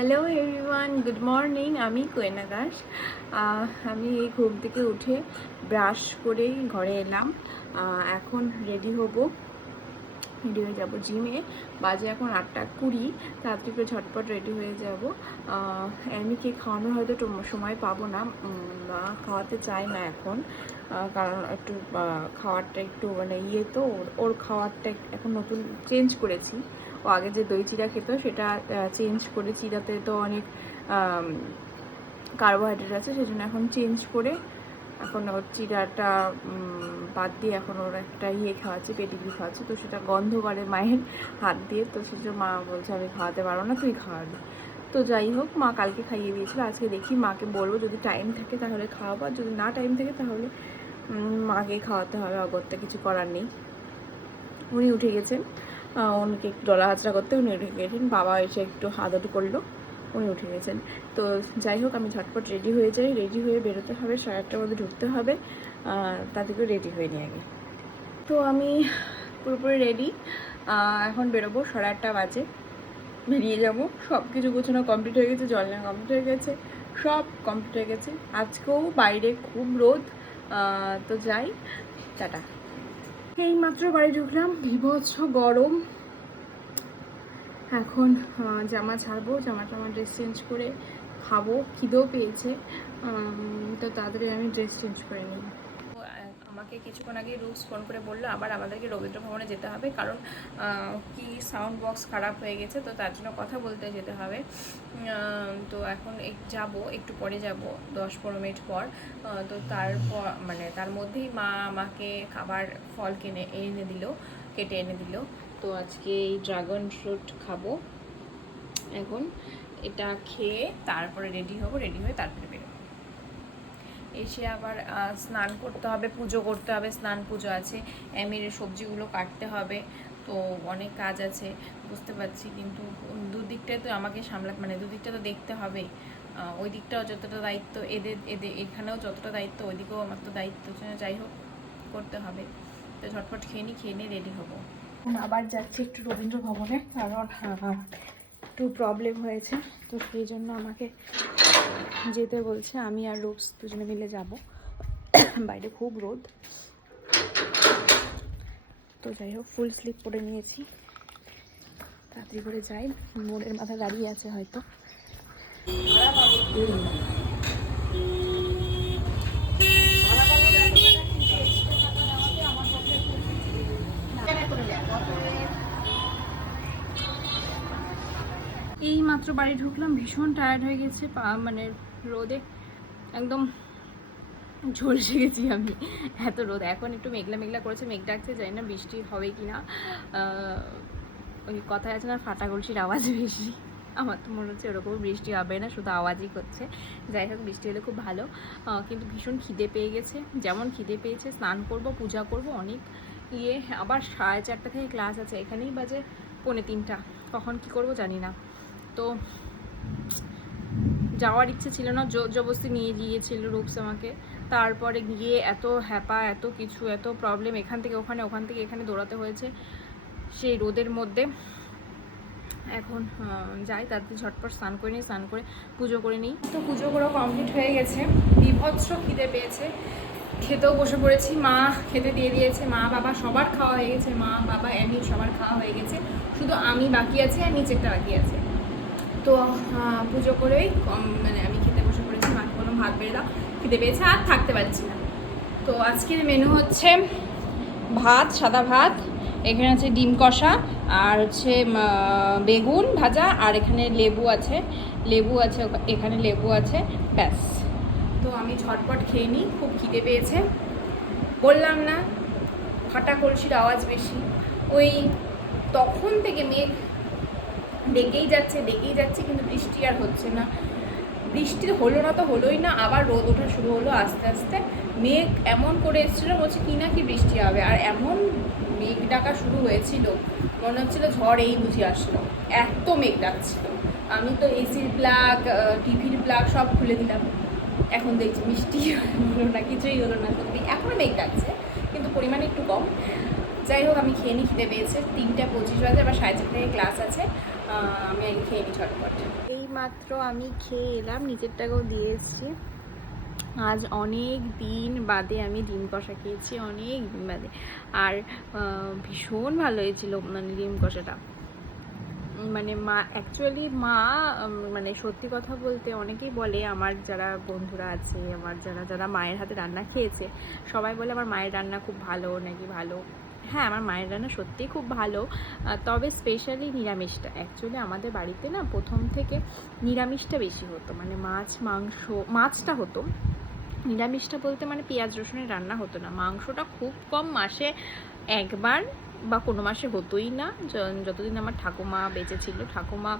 Hello everyone, good morning. আমি কোয়েনা দাস। আমি এই ঘুম থেকে উঠে ব্রাশ করেই ঘরে এলাম। এখন রেডি হয়ে যাব জিমে। বাজে এখন 8:20। তাড়াতাড়ি করে ঝটপট রেডি হয়ে যাব। এমনিকে খাওয়ানোর হয়তো সময় পাবো না, মা খাওয়াতে চায় না এখন, কারণ একটু খাওয়ারটা একটু মানে তো ওর খাওয়ারটা এখন নতুন চেঞ্জ করেছি। ও আগে যে দই চিড়া খেত সেটা চেঞ্জ করে, চিড়াতে তো অনেক কার্বোহাইড্রেট আছে, সেজন্য এখন চেঞ্জ করে এখন ওর চিড়াটা বাদ দিয়ে এখন ওর একটা খাওয়াচ্ছি, পেডিগ্রি খাওয়াচ্ছি। তো সেটা গন্ধ করে মায়ের হাত দিয়ে, তো সেজন্য মা বলছে আমি খাওয়াতে পারবো না, তুই খাওয়াবি। তো যাই হোক, মা কালকে খাইয়ে দিয়েছিল। আজকে দেখি মাকে বলবো, যদি টাইম থাকে তাহলে খাওয়াবো, আর যদি না টাইম থাকে তাহলে মাকেই খাওয়াতে হবে। অগত্যা কিছু করার নেই। উনি উঠে গেছেন, উনিকে একটু ডলা হাজরা করতে উনি উঠে গেছেন। বাবা এসে একটু হাদর করলো, উনি উঠে গেছেন। তো যাই হোক, আমি ঝটপট রেডি হয়ে যাই। রেডি হয়ে বেরোতে হবে, 8:30টার মধ্যে ঢুকতে হবে। তাতে করে রেডি হয়ে নিয়ে আগে। তো আমি পুরোপুরি রেডি। এখন বেরোবো, 8:30 বাজে, বেরিয়ে যাব। সব কিছু গোছানো কমপ্লিট হয়ে গেছে, জল নেওয়া কমপ্লিট হয়ে গেছে, সব কমপ্লিট হয়ে গেছে। আজকেও বাইরে খুব রোদ। তো যাই, টাটা। এই মাত্র বাড়ি ঢুকলাম, বীভৎস গরম। এখন জামা ছাড়বো, জামা ড্রেস চেঞ্জ করে খাবো। খিদেও পেয়েছে, তো তাড়াতাড়ি আমি ড্রেস চেঞ্জ করে নিই। আমাকে কিছুক্ষণ আগে রুকস ফোন করে বললো আবার আমাদেরকে রবীন্দ্র ভবনে যেতে হবে, কারণ কি সাউন্ড বক্স খারাপ হয়ে গেছে, তো তার জন্য কথা বলতে যেতে হবে। তো এখন যাব, একটু পরে যাব, 10-15 মিনিট পর। তো তারপর মানে তার মধ্যেই মা আমাকে খাবার ফল কেটে এনে দিল। তো আজকে এই ড্রাগন ফ্রুট খাবো। এখন এটা খেয়ে তারপরে রেডি হয়ে তারপরে বেরোবো। এসে আবার স্নান করতে হবে, পুজো করতে হবে, স্নান পুজো আছে, এমির সবজিগুলো কাটতে হবে, তো অনেক কাজ আছে বুঝতে পারছি। কিন্তু দুদিকটাই তো আমাকে মানে দুদিকটা তো দেখতে হবে। ওই দিকটাও যতটা দায়িত্ব এদের এখানেও যতটা দায়িত্ব, ওইদিকেও আমার তো দায়িত্ব। যাই হোক, করতে হবে। তো ঝটপট খেয়ে নিয়ে রেডি হবো। আবার যাচ্ছি একটু রবীন্দ্র ভবনে, কারণ একটু প্রবলেম হয়েছে, তো সেই জন্য আমাকে যেতে বলছে। আমি আর রুকস দুজনে মিলে যাব। বাইরে খুব রোদ। তো যাই হোক, ফুল স্লিপ পরে নিয়েছি, তাড়াতাড়ি করে যাই। মোড়ের মাথা দাঁড়িয়ে আছে হয়তো। এই মাত্র বাড়ি ঢুকলাম, ভীষণ টায়ার্ড হয়ে গেছে, মানে রোদে একদম ঝলসে গেছি আমি, এত রোদ। এখন একটু মেঘলা করেছে, মেঘ ডাকছে, জানি না বৃষ্টি হবে কি না। ওই কথায় আছে না, ফাটা কলসির আওয়াজ বেশি। আমার তো মনে হচ্ছে ওরকম বৃষ্টি হবে না, শুধু আওয়াজই করছে। যাই হোক, বৃষ্টি হলে খুব ভালো। কিন্তু ভীষণ খিদে পেয়ে গেছে, যেমন খিদে পেয়েছে, স্নান করব, পূজা করব, অনেক আবার 4:30 থেকে ক্লাস আছে, এখানেই বাজে 2:45। কখন কি করব জানি না। তো যাওয়ার ইচ্ছে ছিল না, জোর জবরদস্তি নিয়ে গিয়েছিল রূপস আমাকে। তারপরে গিয়ে এত হ্যাপা, এত কিছু, এত প্রবলেম, এখান থেকে ওখানে, ওখান থেকে এখানে দৌড়াতে হয়েছে সেই রোদের মধ্যে। এখন যাই, তাড়াতাড়ি ঝটপট স্নান করে পুজো করে নিই। তো পুজো করা কমপ্লিট হয়ে গেছে, বীভৎস খিদে পেয়েছে, খেতেও বসে পড়েছি। মা খেতে দিয়ে দিয়েছে, মা বাবা সবার খাওয়া হয়ে গেছে, মা বাবা এমনি সবার খাওয়া হয়ে গেছে, শুধু আমি বাকি আছি আর নিচেরটা বাকি আছে। তো পুজো করেই মানে আমি খেতে বসে পড়েছি। মাকে বললাম ভাত বেড়ে দাও, খেতে পেয়েছে, আর থাকতে পারছি না। তো আজকের মেনু হচ্ছে ভাত, সাদা ভাত, এখানে আছে ডিম কষা, আর হচ্ছে বেগুন ভাজা, আর এখানে লেবু আছে, এখানে লেবু আছে, ব্যাস। তো আমি ঝটপট খেয়ে নিই, খুব খিদে পেয়েছে। বললাম না, ফাটা কলসির আওয়াজ বেশি। ওই তখন থেকে মেঘ ডেকেই যাচ্ছে, কিন্তু বৃষ্টি আর হচ্ছে না। বৃষ্টি হলো না তো হলোই না, আবার রোদ ওঠা শুরু হলো আস্তে আস্তে। মেঘ এমন করে এসেছিলো, বলছে কি না কি বৃষ্টি হবে, আর এমন মেঘ ডাকা শুরু হয়েছিল, মনে হচ্ছিল ঝড় এই বুঝি আসলো, এত মেঘ ডাকছিল। আমি তো এসির প্লাগ, টিভির প্লাগ সব খুলে দিলাম। এখন দেখছি বৃষ্টি হলো না, কিছুই হলো না, সত্যি এখনও মেঘ ডাকছে, কিন্তু পরিমাণে একটু কম। যাই হোক, আমি খেয়ে নিই, খিদে পেয়েছে। 3:25 বাজে, আবার 4:30 থেকে ক্লাস আছে। আমি আগে খেয়ে নিই ঝটপট। এই মাত্র আমি খেয়ে এলাম, নিজেরটাকেও দিয়ে এসেছি। আজ অনেক দিন বাদে আমি ডিম কষা খেয়েছি, অনেক দিন বাদে। আর ভীষণ ভালো হয়েছিল মানে ডিম কষাটা। মানে মা অ্যাকচুয়ালি মা মানে সত্যি কথা বলতে অনেকেই বলে, আমার যারা বন্ধুরা আছে, আমার যারা যারা মায়ের হাতে রান্না খেয়েছে, সবাই বলে আমার মায়ের রান্না খুব ভালো নাকি ভালো। হ্যাঁ, আমার মায়ের রান্না সত্যিই খুব ভালো, তবে স্পেশালি নিরামিষটা। অ্যাকচুয়ালি আমাদের বাড়িতে না প্রথম থেকে নিরামিষটা বেশি হতো, মানে মাছ মাংস, মাছটা হতো, নিরামিষটা বলতে মানে পেঁয়াজ রসুনের রান্না হতো না। মাংসটা খুব কম, মাসে একবার বা কোনো মাসে হতোই না। যতদিন আমার ঠাকুমা বেঁচে ছিল, ঠাকুমা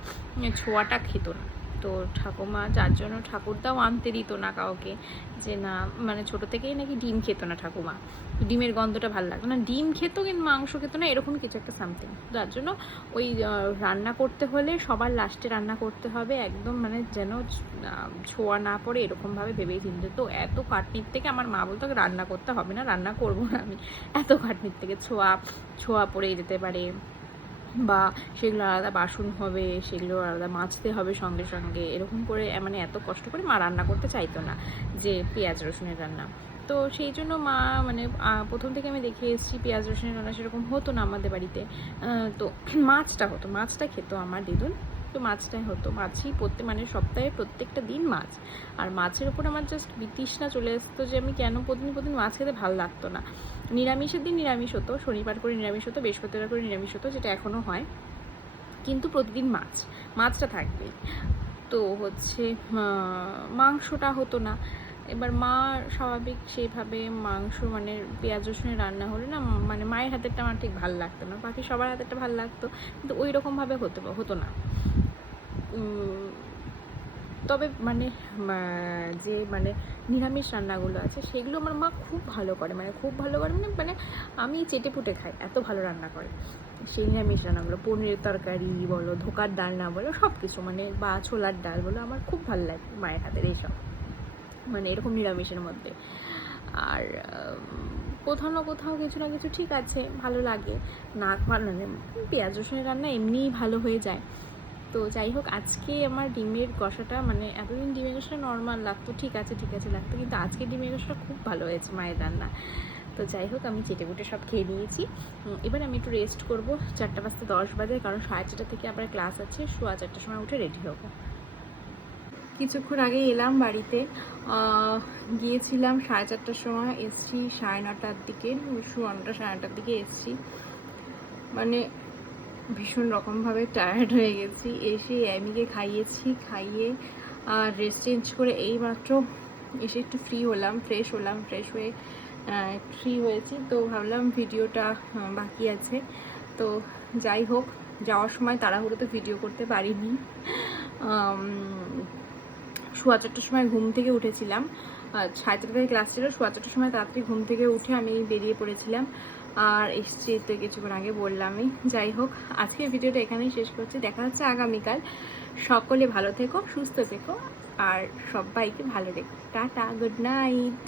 ছোঁয়াটা খেত না। তো ঠাকুমা, যার জন্য ঠাকুরদাও আনতে দিত না কাউকে, যে না মানে ছোটো থেকেই নাকি ডিম খেত না ঠাকুমা, ডিমের গন্ধটা ভালো লাগতো না। ডিম খেত কিন্তু মাংস খেত না, এরকম কিছু একটা সামথিং। যার জন্য ওই রান্না করতে হলে সবার লাস্টে রান্না করতে হবে, একদম মানে যেন ছোঁয়া না পড়ে এরকমভাবে ভেবেই চিনতে। তো এত খাটনির থেকে আমার মা বলতো রান্না করতে হবে না, রান্না করবো না আমি, এত খাটনির থেকে ছোঁয়া পড়ে যেতে পারে, বা সেগুলো আলাদা বাসন হবে, সেগুলো আলাদা মাজতে হবে সঙ্গে সঙ্গে, এরকম করে মানে এত কষ্ট করে মা রান্না করতে চাইতো না, যে পেঁয়াজ রসুনের রান্না। তো সেই জন্য মা মানে প্রথম থেকে আমি দেখে এসেছি পেঁয়াজ রসুনের রান্না সেরকম হতো না আমাদের বাড়িতে। তো মাছটা হতো, মাছটা খেত আমার দিদুন, তো মাছটাই হতো। মাছই মানে সপ্তাহে প্রত্যেকটা দিন মাছ। আর মাছের ওপর আমার জাস্ট বিতৃষ্ণা চলে আসতো, যে আমি কেন প্রতিদিন মাছ খেতে ভালো লাগতো না। নিরামিষের দিন নিরামিষ হতো, শনিবার করে নিরামিষ হতো, বৃহস্পতিবার করে নিরামিষ হতো, যেটা এখনও হয়, কিন্তু প্রতিদিন মাছটা থাকবেই। তো হচ্ছে মাংসটা হতো না। এবার মা স্বাভাবিক সেইভাবে মাংস মানে পেঁয়াজ রসুনের রান্না হলে না, মানে মায়ের হাতেরটা আমার ঠিক ভালো লাগতো না, বাকি সবার হাতেরটা ভালো লাগতো, কিন্তু ওই রকমভাবে হতো না। তবে মানে যে মানে নিরামিষ রান্নাগুলো আছে সেগুলো আমার মা খুব ভালো করে, মানে খুব ভালো করে, মানে মানে আমি চেটেপুটে খাই, এত ভালো রান্না করে সেই নিরামিষ রান্নাগুলো। পনিরের তরকারি বলো, ধোকার ডালনা বলো, সব কিছু মানে, বা ছোলার ডাল বলো, আমার খুব ভালো লাগে মায়ের হাতের এইসব, মানে এরকম নিরামিষের মধ্যে। আর কোথাও না কোথাও কিছু না কিছু ঠিক আছে, ভালো লাগে না, মানে পেঁয়াজ রসুনের রান্না এমনিই ভালো হয়ে যায়। তো যাই হোক, আজকে আমার ডিমের কষাটা মানে এতদিন ডিমের কষাটা নর্মাল লাগতো, ঠিক আছে লাগতো, কিন্তু আজকে ডিমের কষাটা খুব ভালো হয়েছে মায়ের রান্না। তো যাই হোক, আমি চেটেপুটে সব খেয়ে নিয়েছি। এবার আমি একটু রেস্ট করবো, 4:10 বাজে, কারণ 4:30 থেকে আবার ক্লাস আছে, 4:15 সময় উঠে রেডি হবো। কিছুক্ষণ আগে এলাম বাড়িতে, গিয়েছিলাম 4:30 সময়, এসছি 9:30-র দিকে, 9:30-9:30 দিকে এসছি। মানে ভীষণ রকমভাবে টায়ার্ড হয়ে গেছি। এসে অ্যামিকে খাইয়ে আর ড্রেস চেঞ্জ করে এইমাত্র এসে একটু ফ্রি হলাম, ফ্রেশ হয়ে ফ্রি হয়েছি। তো ভাবলাম ভিডিওটা বাকি আছে, তো যাই হোক, যাওয়ার সময় তাড়াহুড়োতে ভিডিও করতে পারিনি। 4:15 সময় ঘুম থেকে উঠেছিলাম, 4:30 ক্লাস ছিল, 4:15 সময় তাড়াতাড়ি ঘুম থেকে উঠে আমি বেরিয়ে পড়েছিলাম, আর এসছি তো কিছুক্ষণ আগে বললামই। যাই হোক, আজকের ভিডিওটা এখানেই শেষ করছি, দেখা হচ্ছে আগামীকাল। সকলে ভালো থেকো, সুস্থ থেকো, আর সবাইকে ভালো রেখো। Tata, good night.